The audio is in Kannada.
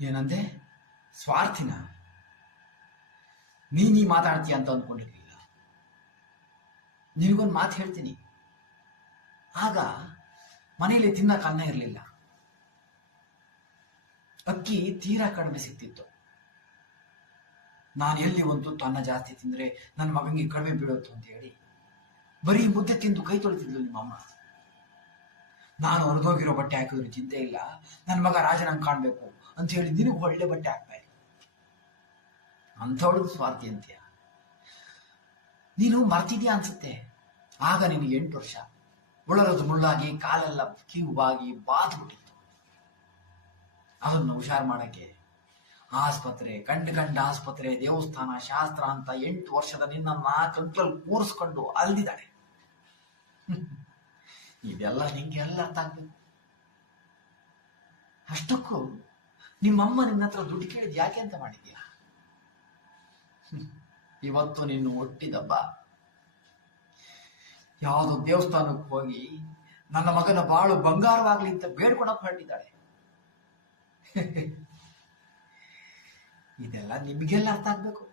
ಏನಂದೆ? ಸ್ವಾರ್ಥಿನ? ನೀ ಮಾತಾಡ್ತೀಯ ಅಂತ ಅಂದ್ಕೊಂಡಿರ್ಲಿಲ್ಲ. ನಿನಗೊಂದು ಮಾತು ಹೇಳ್ತೀನಿ. ಆಗ ಮನೆಯಲ್ಲಿ ತಿನ್ನಕ್ಕೆ ಅನ್ನ ಇರಲಿಲ್ಲ. ಅಕ್ಕಿ ತೀರಾ ಕಡಿಮೆ ಸಿಗ್ತಿತ್ತು. ನಾನು ಎಲ್ಲಿ ಒಂದು ತುತ್ತು ಅನ್ನ ಜಾಸ್ತಿ ತಿಂದ್ರೆ ನನ್ನ ಮಗನಿಗೆ ಕಡಿಮೆ ಬೀಳುತ್ತು ಅಂತ ಹೇಳಿ ಬರೀ ಮುದ್ದೆ ತಿಂದು ಕೈ ತೊಳಿತಿದ್ಲು ನಿಮ್ಮಮ್ಮ. ನಾನು ಹೊರದೋಗಿರೋ ಬಟ್ಟೆ ಹಾಕಿದ್ರು ಚಿಂತೆ ಇಲ್ಲ, ನನ್ನ ಮಗ ರಾಜನಂಗೆ ಕಾಣ್ಬೇಕು ಅಂತ ಹೇಳಿ ನಿನಗೆ ಒಳ್ಳೆ ಬಟ್ಟೆ ಹಾಕ್ತಾ ಇಲ್ಲ. ಅಂಥವಳಿಗೆ ಸ್ವಾರ್ಥಿ ಅಂತೀಯ? ನೀನು ಮರ್ತಿದ್ಯಾ ಅನ್ಸುತ್ತೆ. ಆಗ ನಿನಗೆ 8 ವರ್ಷ. ಒಳರದು ಮುಳ್ಳಾಗಿ ಕಾಲೆಲ್ಲ ಕೀವುಬಾಗಿ ಬಾದ್ಬಿಟ್ಟಿತ್ತು. ಅದನ್ನು ಹುಷಾರು ಮಾಡಕ್ಕೆ ಆಸ್ಪತ್ರೆ, ಕಂಡ ಆಸ್ಪತ್ರೆ, ದೇವಸ್ಥಾನ, ಶಾಸ್ತ್ರ ಅಂತ 8 ವರ್ಷದ ನಿನ್ನನ್ನ ಕಂಟ್ರಲ್ಲಿ ಕೂರಿಸ್ಕೊಂಡು ಅಲ್ದಿದ್ದಾಳೆ. ಇದೆಲ್ಲ ನಿಂಗೆಲ್ಲ ಅರ್ಥ ಆಗ್ಬೇಕು. ಅಷ್ಟಕ್ಕೂ ನಿಮ್ಮಮ್ಮ ನಿನ್ನ ಹತ್ರ ದುಡ್ಡು ಕೇಳಿದ್ ಯಾಕೆ ಅಂತ ಮಾಡಿದ್ಯಾ? ಇವತ್ತು ನಿನ್ನ ಹುಟ್ಟಿದಬ್ಬ. ಯಾವುದೋ ದೇವಸ್ಥಾನಕ್ಕೆ ಹೋಗಿ ನನ್ನ ಮಗನ ಬಾಳು ಬಂಗಾರವಾಗ್ಲಿ ಅಂತ ಬೇಡ್ಕೊಳಕ್ ಹೊರಟಿದ್ದಾಳೆ. ಇದೆಲ್ಲ ನಿಮಗೆಲ್ಲ ಅರ್ಥ ಆಗ್ಬೇಕು.